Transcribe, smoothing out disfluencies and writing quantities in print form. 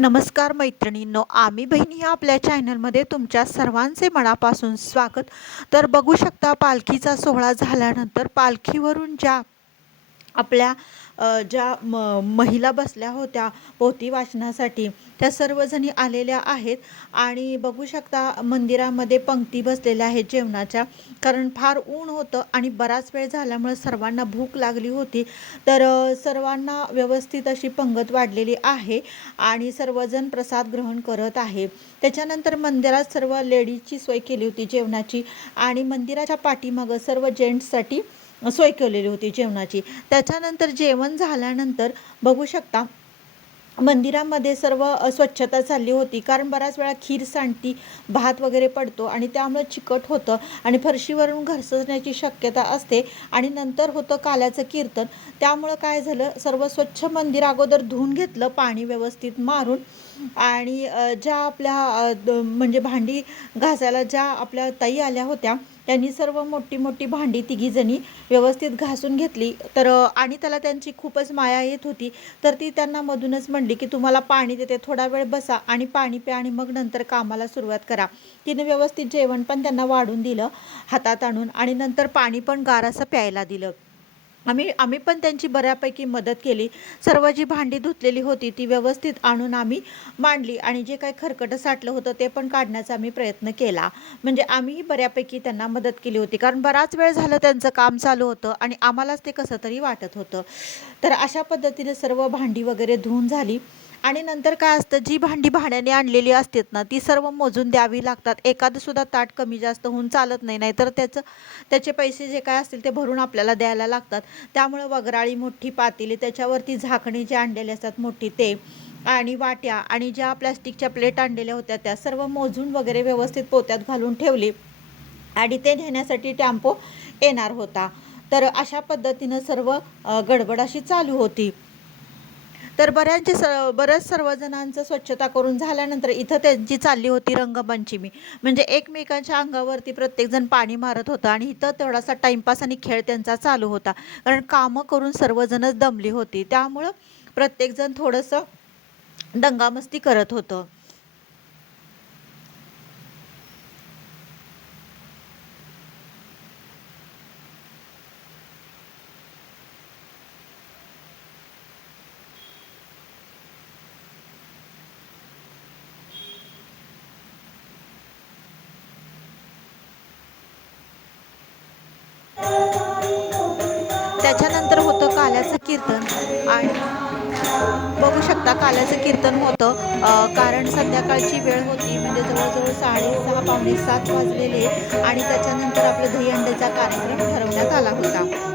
नमस्कार मैत्रिणींनो, आम्ही बहिणी या आपल्या चॅनलमध्ये तुमच्या सर्वांचे मनापासून स्वागत. तर बघू शकता, पालखीचा सोहळा झाल्यानंतर पालखीवरून आपल्या ज्या महिला बसल्या होत्या पोथी वाचनासाठी, त्या सर्वजणी आलेल्या आहेत. आणि बघू शकता मंदिरामध्ये पंक्ती बसलेल्या आहेत जेवणाच्या, कारण फार ऊन होतं आणि बराच वेळ झाल्यामुळे सर्वांना भूक लागली होती. तर सर्वांना व्यवस्थित अशी पंगत वाढलेली आहे आणि सर्वजण प्रसाद ग्रहण करत आहे. त्याच्यानंतर मंदिरात सर्व लेडीजची सोय केली होती जेवणाची, आणि मंदिराच्या पाठीमागं सर्व जेंट्ससाठी सोय केलेली होती जेवणाची. त्याच्यानंतर जेवण झाल्यानंतर बघू शकता मंदिरामध्ये सर्व स्वच्छता चालली होती, कारण बऱ्याच वेळा खीर सांडती, भात वगैरे पडतो आणि त्यामुळे चिकट होतं आणि फरशीवरून घसरण्याची शक्यता असते. आणि नंतर होतं काल्याचं कीर्तन. त्यामुळं काय झालं, सर्व स्वच्छ मंदिर अगोदर धुवून घेतलं पाणी व्यवस्थित मारून. आणि ज्या आपल्या म्हणजे भांडी घासायला ज्या आपल्या ताई आल्या होत्या, त्यांनी सर्व मोठी मोठी भांडी तिघीजणी व्यवस्थित घासून घेतली. तर आणि त्याला त्यांची खूपच माया येत होती, तर ती त्यांना मधूनच म्हणली की तुम्हाला पाणी देते, थोडा वेळ बसा आणि पाणी प्या आणि मग नंतर कामाला सुरुवात करा. तिने व्यवस्थित जेवण पण त्यांना वाढून दिलं हातात आणून, आणि नंतर पाणी पण गार असं प्यायला दिलं. आम्ही पण त्यांची बऱ्यापैकी मदत केली. सर्व जी भांडी धुतलेली होती ती व्यवस्थित आणून आम्ही मांडली, आणि जे काही खरकटं साठलं होतं ते पण काढण्याचा आम्ही प्रयत्न केला. म्हणजे आम्हीही बऱ्यापैकी त्यांना मदत केली होती, कारण बराच वेळ झालं त्यांचं काम चालू होतं आणि आम्हालाच ते कसं तरी वाटत होतं. तर अशा पद्धतीने सर्व भांडी वगैरे धुवून झाली. आणि नंतर काय असतं, जी भांडी भाड्याने आणलेली असतात ना, ती सर्व मोजून द्यावी लागतात. एखादंसुद्धा ताट कमी जास्त होऊन चालत नाही, नाहीतर त्याचे पैसे जे काय असतील ते भरून आपल्याला द्यायला लागतात. त्यामुळं वगराळी मोठी पातेली, त्याच्यावरती झाकणी जे आणलेले असतात मोठी ते, आणि वाट्या, आणि ज्या प्लॅस्टिकच्या प्लेट आणलेल्या होत्या त्या सर्व मोजून वगैरे व्यवस्थित पोत्यात घालून ठेवली. आणि ते नेण्यासाठी टेम्पो येणार होता. तर अशा पद्धतीनं सर्व गडबड अशी चालू होती. तर बऱ्याच सर्वजणांचं स्वच्छता करून झाल्यानंतर इथं त्यांची चालली होती रंगपंचमी. म्हणजे एकमेकांच्या अंगावरती प्रत्येकजण पाणी मारत होता, आणि इथं थोडासा टाईमपास आणि खेळ त्यांचा चालू होता, कारण कामं करून सर्वजणच दमली होती. त्यामुळं प्रत्येकजण थोडंसं दंगामस्ती करत होतं. त्याच्यानंतर होतं काल्याचं कीर्तन. आणि बघू शकता काल्याचं कीर्तन होतं, कारण संध्याकाळची वेळ होती, म्हणजे जवळजवळ 6:30 पावणे 7 वाजलेले. आणि त्याच्यानंतर आपलं दहीहंडीचा कार्यक्रम ठरवण्यात आला होता.